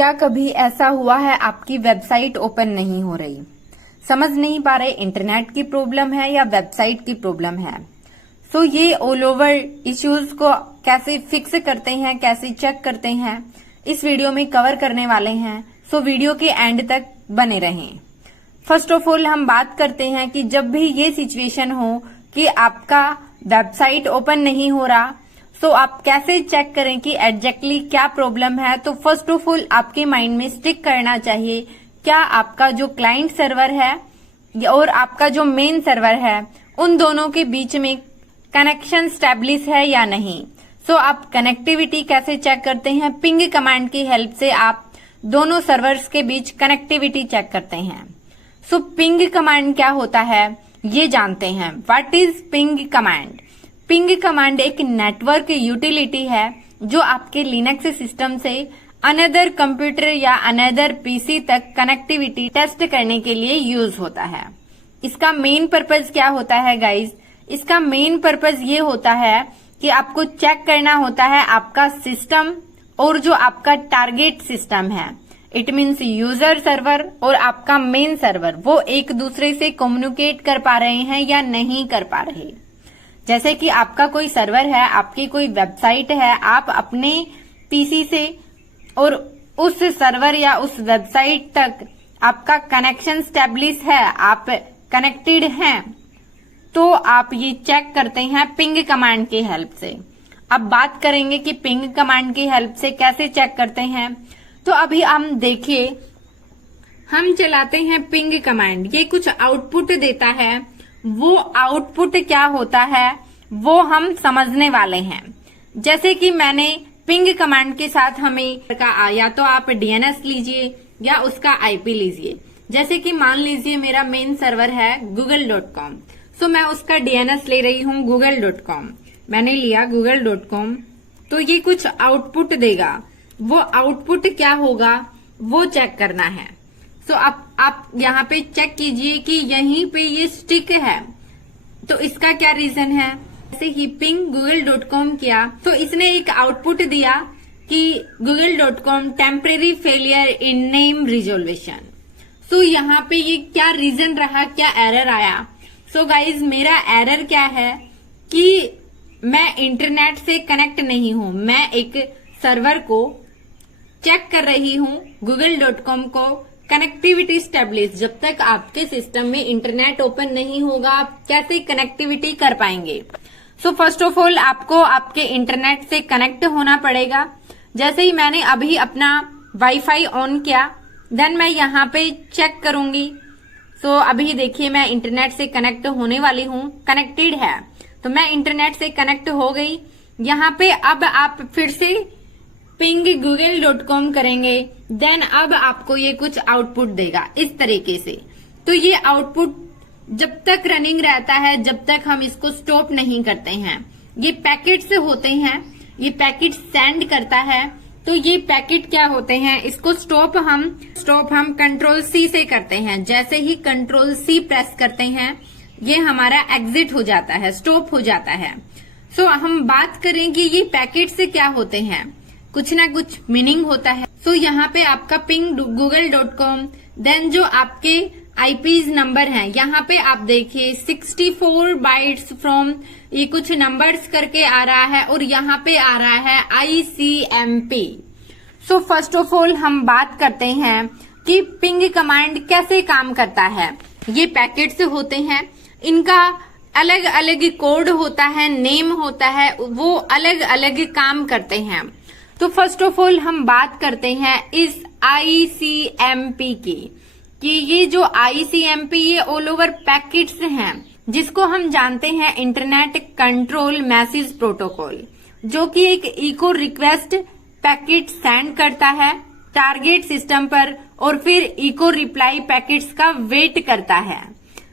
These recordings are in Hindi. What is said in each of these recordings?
क्या कभी ऐसा हुआ है आपकी वेबसाइट ओपन नहीं हो रही, समझ नहीं पा रहे इंटरनेट की प्रॉब्लम है या वेबसाइट की प्रॉब्लम है? सो ये ऑल ओवर इश्यूज को कैसे फिक्स करते हैं, कैसे चेक करते हैं, इस वीडियो में कवर करने वाले हैं। सो वीडियो के एंड तक बने रहें। फर्स्ट ऑफ ऑल हम बात करते हैं कि जब भी ये सिचुएशन हो कि आपका वेबसाइट ओपन नहीं हो रहा, सो आप कैसे चेक करें कि एग्जैक्टली क्या प्रॉब्लम है। तो फर्स्ट ऑफ ऑल आपके माइंड में स्टिक करना चाहिए, क्या आपका जो क्लाइंट सर्वर है और आपका जो मेन सर्वर है उन दोनों के बीच में कनेक्शन स्टैब्लिश है या नहीं। सो आप कनेक्टिविटी कैसे चेक करते हैं? पिंग कमांड की हेल्प से आप दोनों सर्वर्स के बीच कनेक्टिविटी चेक करते हैं। सो पिंग कमांड क्या होता है ये जानते हैं। What is ping command? Ping command एक नेटवर्क यूटिलिटी है जो आपके लिनक्स सिस्टम से अनदर कंप्यूटर या अनदर पीसी तक कनेक्टिविटी टेस्ट करने के लिए यूज होता है। इसका मेन पर्पज क्या होता है गाइज? इसका मेन पर्पज ये होता है कि आपको चेक करना होता है आपका सिस्टम और जो आपका टारगेट सिस्टम है, इट मीन्स यूजर सर्वर और आपका मेन सर्वर, वो एक दूसरे से कम्युनिकेट कर पा रहे हैं या नहीं कर पा रहे। जैसे कि आपका कोई सर्वर है, आपकी कोई वेबसाइट है, आप अपने पीसी से और उस सर्वर या उस वेबसाइट तक आपका कनेक्शन स्टैब्लिश है, आप कनेक्टेड हैं, तो आप ये चेक करते हैं पिंग कमांड की हेल्प से। अब बात करेंगे कि पिंग कमांड की हेल्प से कैसे चेक करते हैं। तो अभी हम देखिए, हम चलाते हैं पिंग कमांड, ये कुछ आउटपुट देता है। वो आउटपुट क्या होता है वो हम समझने वाले हैं। जैसे कि मैंने पिंग कमांड के साथ हमें का या तो आप डीएनएस लीजिए या उसका आईपी लीजिए। जैसे कि मान लीजिए मेरा मेन सर्वर है google.com, सो मैं उसका डीएनएस ले रही हूँ google.com। मैंने लिया google.com, तो ये कुछ आउटपुट देगा। वो आउटपुट क्या होगा वो चेक करना है। सो आप यहाँ पे चेक कीजिए कि यहीं पे ये स्टिक है, तो इसका क्या रीजन है। जैसे ही पिंग google.com किया तो इसने एक आउटपुट दिया कि google.com temporary failure in name resolution. So यहाँ पे ये क्या रीजन रहा, क्या एरर आया। सो गाइज मेरा एरर क्या है कि मैं इंटरनेट से कनेक्ट नहीं हूँ, मैं एक सर्वर को चेक कर रही हूँ google.com को कनेक्टिविटी स्टैब्लिश। जब तक आपके सिस्टम में इंटरनेट ओपन नहीं होगा आप कैसे कनेक्टिविटी कर पाएंगे। सो फर्स्ट ऑफ ऑल आपको आपके इंटरनेट से कनेक्ट होना पड़ेगा। जैसे ही मैंने अभी अपना वाईफाई ऑन किया, देन मैं यहाँ पे चेक करूंगी। सो अभी देखिए मैं इंटरनेट से कनेक्ट होने वाली हूँ, कनेक्टेड है, तो मैं इंटरनेट से कनेक्ट हो गई। यहाँ पे अब आप फिर से पिंग google.com करेंगे, देन अब आपको ये कुछ आउटपुट देगा इस तरीके से। तो ये आउटपुट जब तक रनिंग रहता है, जब तक हम इसको स्टॉप नहीं करते हैं, ये पैकेट्स होते हैं, ये पैकेट सेंड करता है। तो ये पैकेट क्या होते हैं, इसको स्टॉप हम कंट्रोल सी से करते हैं। जैसे ही कंट्रोल सी प्रेस करते हैं ये हमारा एग्जिट हो जाता है, स्टॉप हो जाता है। सो हम बात करें कि ये पैकेट से क्या होते हैं, कुछ ना कुछ मीनिंग होता है। सो यहाँ पे आपका पिंग google.com, देन जो आपके आईपीज नंबर हैं, यहाँ पे आप देखिए 64 बाइट्स फ्रॉम, ये कुछ नंबर्स करके आ रहा है और यहाँ पे आ रहा है ICMP। So first of all हम बात करते हैं कि पिंग कमांड कैसे काम करता है। ये पैकेट्स होते हैं, इनका अलग अलग कोड होता है, नेम होता है, वो अलग अलग काम करते हैं। तो फर्स्ट ऑफ ऑल हम बात करते हैं इस ICMP की, कि ये जो ICMP ये ऑल ओवर पैकेट्स हैं, जिसको हम जानते हैं इंटरनेट कंट्रोल मैसेज प्रोटोकॉल, जो कि एक इको रिक्वेस्ट पैकेट सेंड करता है टारगेट सिस्टम पर और फिर इको रिप्लाई पैकेट्स का वेट करता है।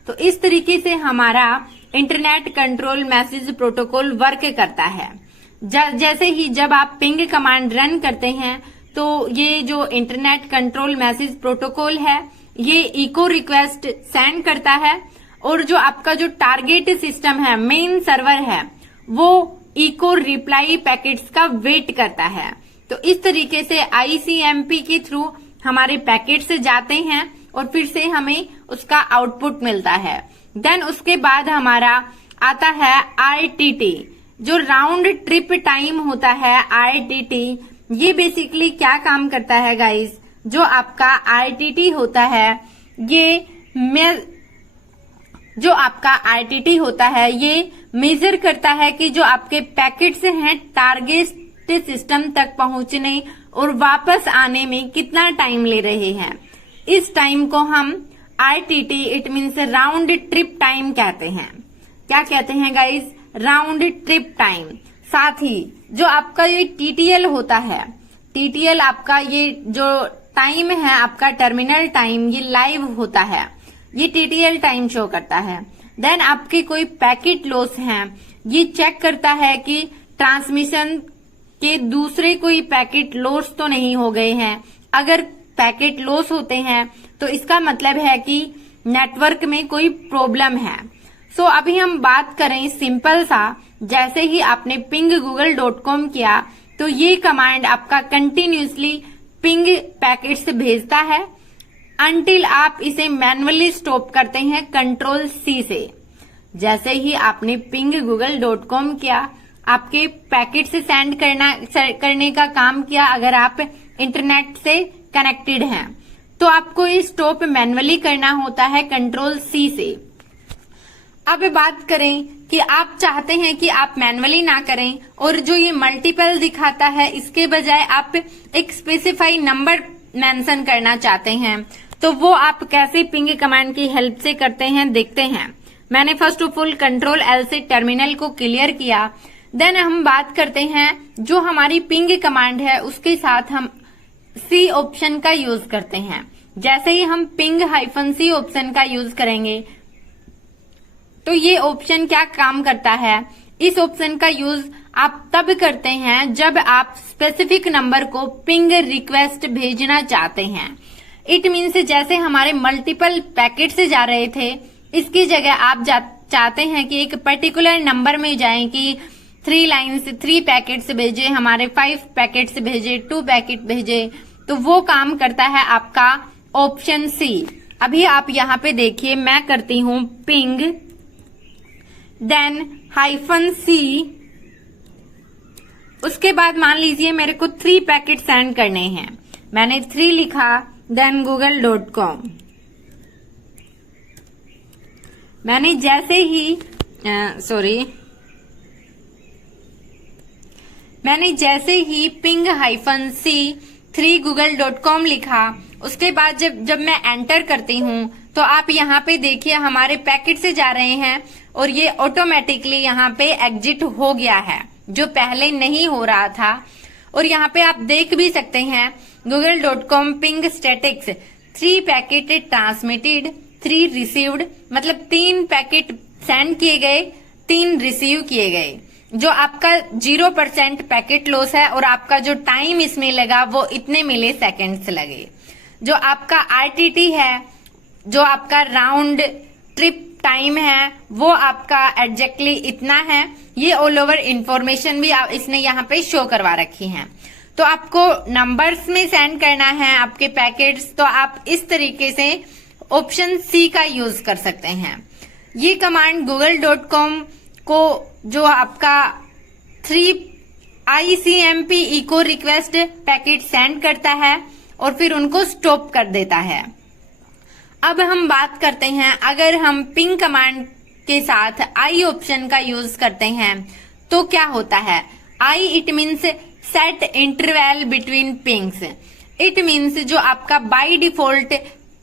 तो इस तरीके से हमारा internet control message protocol work करता है। जैसे ही जब आप पिंग कमांड रन करते हैं तो ये जो इंटरनेट कंट्रोल मैसेज प्रोटोकॉल है ये इको रिक्वेस्ट सेंड करता है और जो आपका जो टारगेट सिस्टम है, मेन सर्वर है, वो इको रिप्लाई पैकेट्स का वेट करता है। तो इस तरीके से ICMP के थ्रू हमारे पैकेट से जाते हैं और फिर से हमें उसका आउटपुट मिलता है। देन उसके बाद हमारा आता है RTT, जो राउंड ट्रिप टाइम होता है। RTT ये बेसिकली क्या काम करता है गाइस, जो आपका RTT होता है ये मेजर करता है कि जो आपके पैकेट्स हैं टारगेट सिस्टम तक पहुंचने और वापस आने में कितना टाइम ले रहे हैं। इस टाइम को हम RTT it means round trip time कहते हैं। क्या कहते हैं गाइस, राउंड ट्रिप टाइम। साथ ही जो आपका ये TTL होता है, TTL आपका ये जो टाइम है आपका टर्मिनल टाइम, ये लाइव होता है, ये TTL टाइम शो करता है। देन आपके कोई पैकेट लॉस हैं, ये चेक करता है कि ट्रांसमिशन के दूसरे कोई पैकेट लॉस तो नहीं हो गए हैं। अगर पैकेट लॉस होते हैं तो इसका मतलब है कि नेटवर्क में कोई प्रॉब्लम है। सो अभी हम बात करें सिंपल सा, जैसे ही आपने पिंग google.com किया तो ये कमांड आपका कंटिन्यूसली पिंग पैकेट्स भेजता है अनटिल आप इसे मैन्युअली स्टॉप करते हैं कंट्रोल C से। जैसे ही आपने पिंग google.com किया, आपके पैकेट से सेंड करने का काम किया, अगर आप इंटरनेट से कनेक्टेड हैं तो आपको ये स्टॉप मैन्युअली करना होता है कंट्रोल C से। अब बात करें कि आप चाहते हैं कि आप मैन्युअली ना करें और जो ये मल्टीपल दिखाता है इसके बजाय आप एक स्पेसिफाई नंबर मेंशन करना चाहते हैं, तो वो आप कैसे पिंग कमांड की हेल्प से करते हैं देखते हैं। मैंने first of all control L से टर्मिनल को क्लियर किया। देन हम बात करते हैं जो हमारी पिंग कमांड है उसके साथ हम C ऑप्शन का यूज करते हैं। जैसे ही हम पिंग -C ऑप्शन का यूज करेंगे तो ये ऑप्शन क्या काम करता है, इस ऑप्शन का यूज आप तब करते हैं जब आप स्पेसिफिक नंबर को पिंग रिक्वेस्ट भेजना चाहते हैं। इट मीन्स जैसे हमारे मल्टीपल पैकेट से जा रहे थे, इसकी जगह आप चाहते हैं कि एक पर्टिकुलर नंबर में जाएं कि 3 लाइन्स 3 पैकेट्स भेजे, हमारे 5 पैकेट्स भेजे, 2 पैकेट भेजे, तो वो काम करता है आपका ऑप्शन C। अभी आप यहाँ पे देखिए, मैं करती हूँ पिंग देन -C, उसके बाद मान लीजिए मेरे को 3 पैकेट सेंड करने हैं, मैंने 3 लिखा, देन google.com। मैंने जैसे ही पिंग -C 3 google.com लिखा, उसके बाद जब मैं एंटर करती हूँ तो आप यहाँ पे देखिए हमारे पैकेट से जा रहे हैं और ये ऑटोमेटिकली यहाँ पे एग्जिट हो गया है, जो पहले नहीं हो रहा था। और यहाँ पे आप देख भी सकते हैं google.com ping statics 3 packet transmitted 3 received, मतलब 3 पैकेट सेंड किए गए, 3 रिसीव किए गए। जो आपका 0% पैकेट लॉस है और आपका जो टाइम इसमें लगा वो इतने मिली सेकेंड्स लगे। जो आपका RTT है, जो आपका राउंड ट्रिप टाइम है, वो आपका एग्जैक्टली इतना है। ये ऑल ओवर इंफॉर्मेशन भी इसने यहाँ पे शो करवा रखी है। तो आपको नंबर्स में सेंड करना है आपके पैकेट्स, तो आप इस तरीके से ऑप्शन C का यूज कर सकते हैं। ये कमांड google.com को जो आपका 3 ICMP echo request packet send करता है और फिर उनको स्टॉप कर देता है। अब हम बात करते हैं, अगर हम पिंग कमांड के साथ I ऑप्शन का यूज करते हैं तो क्या होता है। I it means set interval between pings. It means जो आपका by default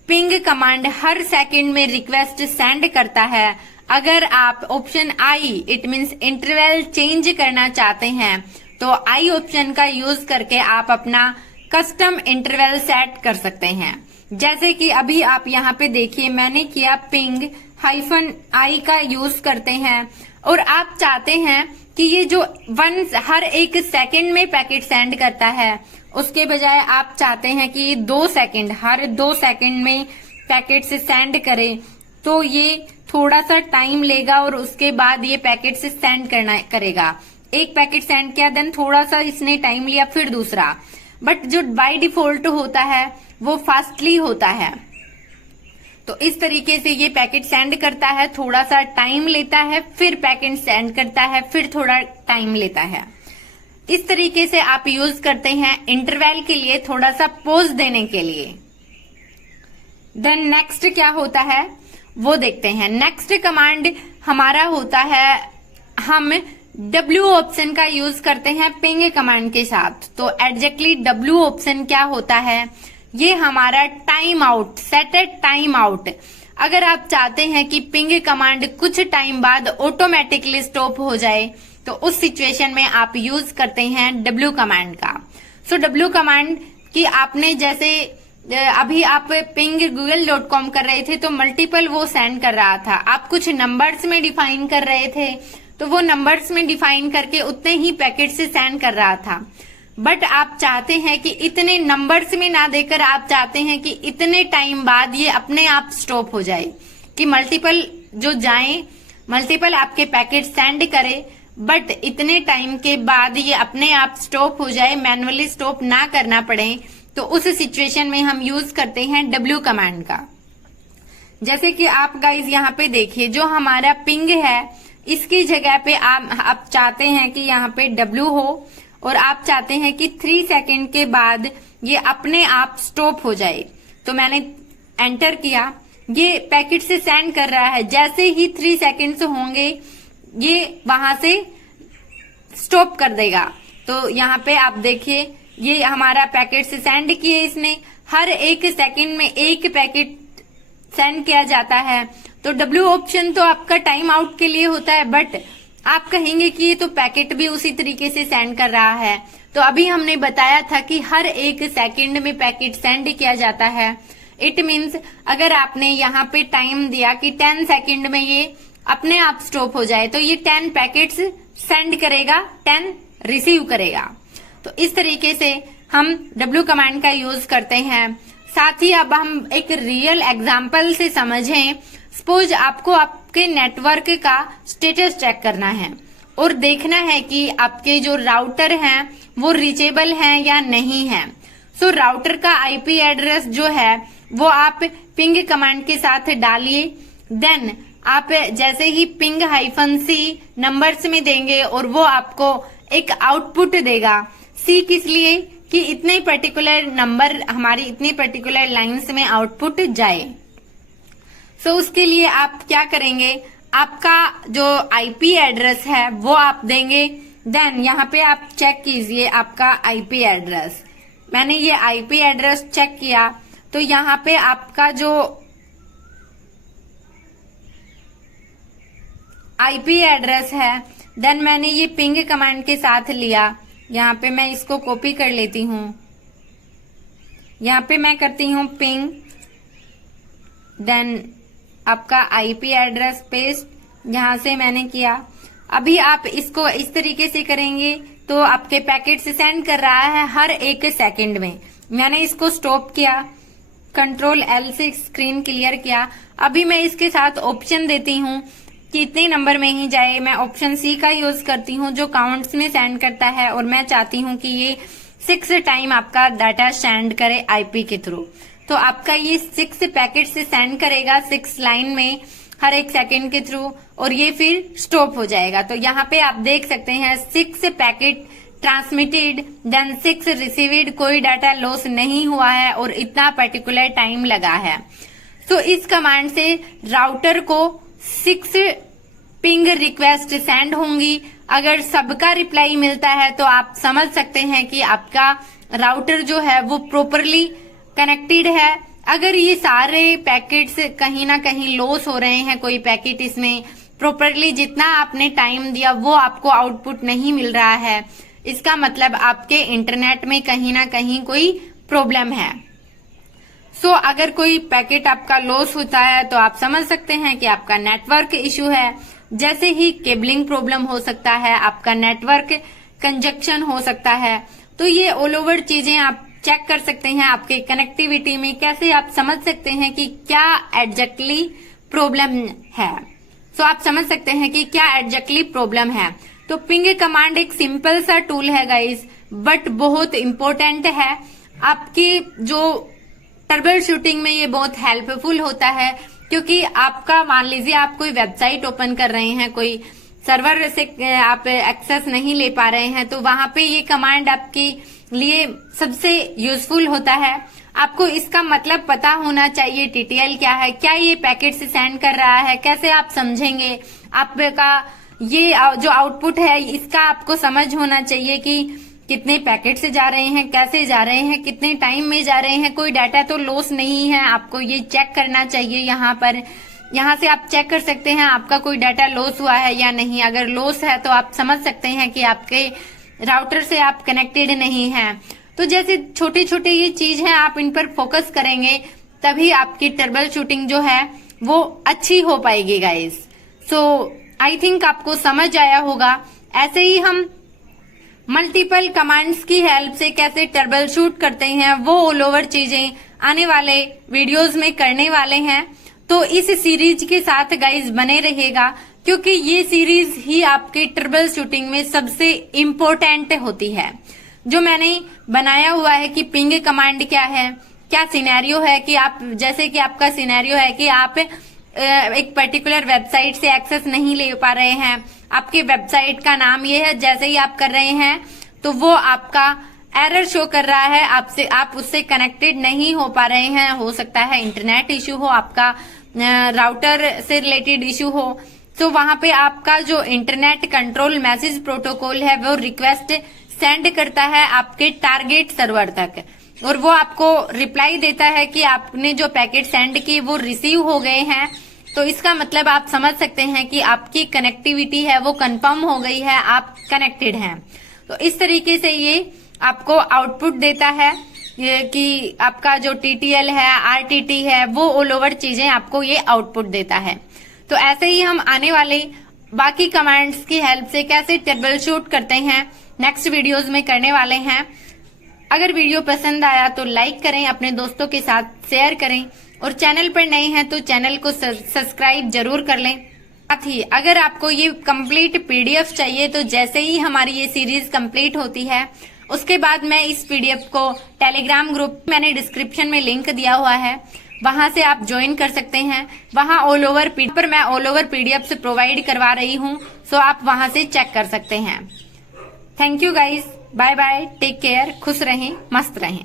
ping command her second में रिक्वेस्ट सेंड करता है। अगर आप option I it means interval change करना चाहते हैं तो I ऑप्शन का यूज करके आप अपना कस्टम इंटरवल सेट कर सकते हैं। जैसे कि अभी आप यहाँ पे देखिए, मैंने किया पिंग -I का यूज करते हैं और आप चाहते हैं कि ये जो हर 1 सेकंड में पैकेट सेंड करता है, उसके बजाय आप चाहते हैं कि ये 2 सेकंड, हर 2 सेकंड में पैकेट से सेंड करे, तो ये थोड़ा सा टाइम लेगा और उसके बाद ये पैकेट से सेंड करेगा। एक पैकेट सेंड किया, देन थोड़ा सा इसने टाइम लिया, फिर दूसरा, बट जो बाय डिफॉल्ट होता है वो फास्टली होता है। तो इस तरीके से ये पैकेट सेंड करता है, थोड़ा सा टाइम लेता है, फिर पैकेट सेंड करता है, फिर थोड़ा टाइम लेता है। इस तरीके से आप यूज करते हैं इंटरवल के लिए, थोड़ा सा पॉज देने के लिए। देन नेक्स्ट क्या होता है वो देखते हैं। नेक्स्ट कमांड हमारा होता है, हम W ऑप्शन का यूज करते हैं पिंग कमांड के साथ। तो एग्जैक्टली W ऑप्शन क्या होता है, ये हमारा टाइम आउट, सेट ए टाइम आउट। अगर आप चाहते हैं कि पिंग कमांड कुछ टाइम बाद ऑटोमेटिकली स्टॉप हो जाए, तो उस सिचुएशन में आप यूज करते हैं W कमांड का। सो W कमांड की आपने जैसे अभी आप पिंग google.com कर रहे थे तो मल्टीपल वो सेंड कर रहा था, आप कुछ नंबर्स में डिफाइन कर रहे थे तो वो नंबर्स में डिफाइन करके उतने ही पैकेट से सेंड कर रहा था। बट आप चाहते हैं कि इतने नंबर्स में ना देकर आप चाहते हैं कि इतने टाइम बाद ये अपने आप स्टॉप हो जाए, कि मल्टीपल जो जाए, मल्टीपल आपके पैकेट सेंड करे, बट इतने टाइम के बाद ये अपने आप स्टॉप हो जाए, मैन्युअली स्टॉप ना करना पड़े। तो उस सिचुएशन में हम यूज करते हैं W कमांड का। जैसे कि आप गाइज यहाँ पे देखिए, जो हमारा पिंग है इसकी जगह पे आप चाहते हैं कि यहाँ पे W हो, और आप चाहते हैं कि 3 सेकंड के बाद ये अपने आप स्टॉप हो जाए। तो मैंने एंटर किया, ये पैकेट से सेंड कर रहा है, जैसे ही 3 सेकंड्स होंगे ये वहां से स्टॉप कर देगा। तो यहाँ पे आप देखिए, ये हमारा पैकेट से सेंड किए इसने, हर 1 सेकंड में 1 पैकेट सेंड किया जाता है। तो W ऑप्शन तो आपका टाइम आउट के लिए होता है, बट आप कहेंगे कि ये तो पैकेट भी उसी तरीके से सेंड कर रहा है। तो अभी हमने बताया था कि हर 1 सेकंड में पैकेट सेंड किया जाता है। इट मीन्स अगर आपने यहाँ पे टाइम दिया कि 10 सेकंड में ये अपने आप स्टॉप हो जाए, तो ये 10 पैकेट्स सेंड करेगा, 10 रिसीव करेगा। तो इस तरीके से हम W कमांड का यूज करते हैं। साथ ही अब हम एक रियल एग्जांपल से समझें। सपोज आपको आपके नेटवर्क का स्टेटस चेक करना है और देखना है कि आपके जो राउटर हैं वो रीचेबल हैं या नहीं है। सो राउटर का IP एड्रेस जो है वो आप पिंग कमांड के साथ डालिए। देन आप जैसे ही पिंग -C नंबर्स में देंगे और वो आपको एक आउटपुट देगा। C किस लिए, कि इतने पर्टिकुलर नंबर हमारी इतनी पर्टिकुलर लाइंस में आउटपुट जाए। सो उसके लिए आप क्या करेंगे, आपका जो IP एड्रेस है वो आप देंगे। देन यहाँ पे आप चेक कीजिए आपका IP एड्रेस। मैंने ये IP एड्रेस चेक किया, तो यहाँ पे आपका जो IP एड्रेस है, देन मैंने ये पिंग कमांड के साथ लिया। यहाँ पे मैं इसको कॉपी कर लेती हूँ, यहाँ पे मैं करती हूँ पिंग, देन आपका IP एड्रेस पेस्ट, यहाँ से मैंने किया। अभी आप इसको इस तरीके से करेंगे तो आपके पैकेट से सेंड कर रहा है हर 1 सेकंड में। मैंने इसको स्टॉप किया, Ctrl+L से स्क्रीन क्लियर किया। अभी मैं इसके साथ ऑप्शन देती हूँ कि इतने नंबर में ही जाए। मैं ऑप्शन C का यूज करती हूँ जो काउंट्स में सेंड करता है, और मैं चाहती हूँ कि ये 6 टाइम आपका डाटा सेंड करे IP के थ्रू। तो आपका ये 6 पैकेट से सेंड करेगा 6 लाइन में हर 1 सेकंड के थ्रू, और ये फिर स्टॉप हो जाएगा। तो यहाँ पे आप देख सकते हैं 6 पैकेट ट्रांसमिटेड, देन 6 रिसीव्ड, कोई डाटा लॉस नहीं हुआ है और इतना पर्टिकुलर टाइम लगा है। तो इस कमांड से राउटर को 6 पिंग रिक्वेस्ट सेंड होंगी। अगर सबका रिप्लाई मिलता है तो आप समझ सकते हैं कि आपका राउटर जो है वो प्रॉपरली कनेक्टेड है। अगर ये सारे पैकेट्स कहीं ना कहीं लॉस हो रहे हैं, कोई पैकेट इसमें प्रॉपरली जितना आपने टाइम दिया वो आपको आउटपुट नहीं मिल रहा है, इसका मतलब आपके इंटरनेट में कहीं ना कहीं कोई प्रॉब्लम है। सो अगर कोई पैकेट आपका लॉस होता है तो आप समझ सकते हैं कि आपका नेटवर्क इश्यू है। जैसे ही केबलिंग प्रॉब्लम हो सकता है, आपका नेटवर्क कंजक्शन हो सकता है। तो ये ऑल ओवर चीजें आप चेक कर सकते हैं आपके कनेक्टिविटी में। कैसे आप समझ सकते हैं कि क्या एग्जैक्टली प्रॉब्लम है। सो आप समझ सकते हैं कि क्या एग्जैक्टली प्रॉब्लम है। तो पिंग कमांड एक सिंपल सा टूल है गाइस, बट बहुत इंपॉर्टेंट है। आपकी जो ट्रबल शूटिंग में ये बहुत हेल्पफुल होता है, क्योंकि आपका मान लीजिए आप कोई वेबसाइट ओपन कर रहे हैं, कोई सर्वर से आप एक्सेस नहीं ले पा रहे हैं, तो वहां पे ये कमांड आपके लिए सबसे यूजफुल होता है। आपको इसका मतलब पता होना चाहिए, टीटीएल क्या है, क्या ये पैकेट से सेंड कर रहा है, कैसे आप समझेंगे। आपका ये जो आउटपुट है इसका आपको समझ होना चाहिए कि कितने पैकेट से जा रहे हैं, कैसे जा रहे हैं, कितने टाइम में जा रहे हैं, कोई डाटा तो लॉस नहीं है। आपको ये चेक करना चाहिए। यहाँ से आप चेक कर सकते हैं आपका कोई डाटा लॉस हुआ है या नहीं। अगर लॉस है तो आप समझ सकते हैं कि आपके राउटर से आप कनेक्टेड नहीं हैं। तो जैसे छोटे छोटे ये चीज है, आप इन पर फोकस करेंगे तभी आपकी ट्रबल शूटिंग जो है वो अच्छी हो पाएगी गाइस। सो आई थिंक आपको समझ आया होगा। ऐसे ही हम मल्टीपल कमांड्स की हेल्प से कैसे ट्रबल शूट करते हैं वो ऑल ओवर चीजें आने वाले वीडियोस में करने वाले हैं। तो इस सीरीज के साथ गाइस बने रहिएगा, क्योंकि ये सीरीज ही आपके ट्रबल शूटिंग में सबसे इम्पोर्टेंट होती है। जो मैंने बनाया हुआ है कि पिंग कमांड क्या है, क्या सिनेरियो है, कि आप जैसे कि आपका सिनेरियो है कि आप एक पर्टिकुलर वेबसाइट से एक्सेस नहीं ले पा रहे हैं, आपके वेबसाइट का नाम ये है, जैसे ही आप कर रहे हैं तो वो आपका एरर शो कर रहा है, आप उससे कनेक्टेड नहीं हो पा रहे हैं। हो सकता है इंटरनेट इश्यू हो, आपका राउटर से रिलेटेड इश्यू हो। तो वहां पे आपका जो इंटरनेट कंट्रोल मैसेज प्रोटोकॉल है वो रिक्वेस्ट सेंड करता है आपके टारगेट सर्वर तक, और वो आपको रिप्लाई देता है कि आपने जो पैकेट सेंड की वो रिसीव हो गए हैं। तो इसका मतलब आप समझ सकते हैं कि आपकी कनेक्टिविटी है वो कंफर्म हो गई है, आप कनेक्टेड हैं। तो इस तरीके से ये आपको आउटपुट देता है कि आपका जो टीटीएल है, आरटीटी है, वो ऑल ओवर चीजें आपको ये आउटपुट देता है। तो ऐसे ही हम आने वाले बाकी कमांड्स की हेल्प से कैसे ट्रबल शूट करते हैं नेक्स्ट वीडियोस में करने वाले हैं। अगर वीडियो पसंद आया तो लाइक करें, अपने दोस्तों के साथ शेयर करें, और चैनल पर नए हैं तो चैनल को सब्सक्राइब जरूर कर लें। साथ ही अगर आपको ये कंप्लीट पीडीएफ चाहिए तो जैसे ही हमारी ये सीरीज कंप्लीट होती है उसके बाद मैं इस पीडीएफ को टेलीग्राम ग्रुप मैंने डिस्क्रिप्शन में लिंक दिया हुआ है, वहां से आप ज्वाइन कर सकते हैं। वहां ऑल ओवर पर मैं ऑल ओवर पीडीएफ से प्रोवाइड करवा रही हूँ, सो आप वहां से चेक कर सकते हैं। Thank you guys, bye bye, take care, खुश रहें, मस्त रहें।